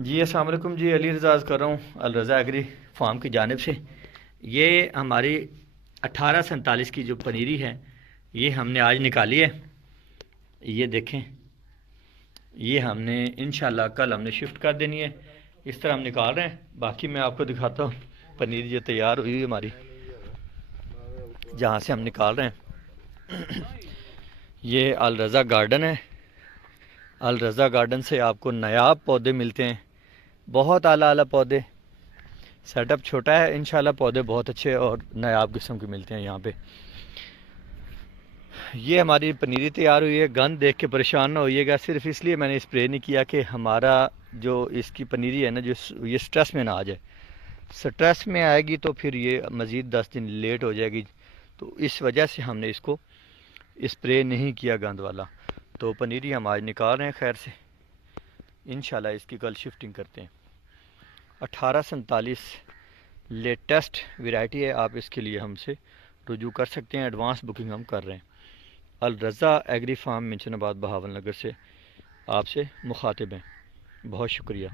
جی السلام علیکم جی، علی رضا کر رہا ہوں الرضا ایگری فارم کی جانب سے۔ یہ ہماری 1847 کی جو پنیری ہے یہ ہم نے آج نکالی ہے۔ یہ دیکھیں، یہ ہم نے انشاءاللہ کل ہم نے شفٹ کر دینی ہے۔ اس طرح ہم نکال رہے ہیں، باقی میں آپ کو دکھاتا ہوں پنیری جو تیار ہوئی ہوئی ہماری جہاں سے ہم نکال رہے ہیں۔ یہ الرضا گارڈن ہے۔ الرضا گارڈن سے آپ کو نایاب پودے ملتے ہیں، بہت اعلیٰ اعلیٰ پودے۔ سیٹ اپ چھوٹا ہے، انشاءاللہ پودے بہت اچھے اور نایاب قسم کے ملتے ہیں یہاں پہ۔ یہ ہماری پنیری تیار ہوئی ہے، گند دیکھ کے پریشان نہ ہوئیے گا، صرف اس لیے میں نے اسپرے نہیں کیا کہ ہمارا جو اس کی پنیری ہے نا، جو یہ سٹریس میں نہ آ جائے۔ سٹریس میں آئے گی تو پھر یہ مزید 10 دن لیٹ ہو جائے گی، تو اس وجہ سے ہم نے اس کو اسپرے نہیں کیا گند والا۔ تو پنیری ہم آج نکال رہے ہیں خیر سے، انشاءاللہ اس کی کل شفٹنگ کرتے ہیں۔ 1847 لیٹسٹ ویرائٹی ہے، آپ اس کے لیے ہم سے رجوع کر سکتے ہیں، ایڈوانس بکنگ ہم کر رہے ہیں۔ الرضا ایگری فارم منشن آباد بہاول نگر سے آپ سے مخاطب ہیں۔ بہت شکریہ۔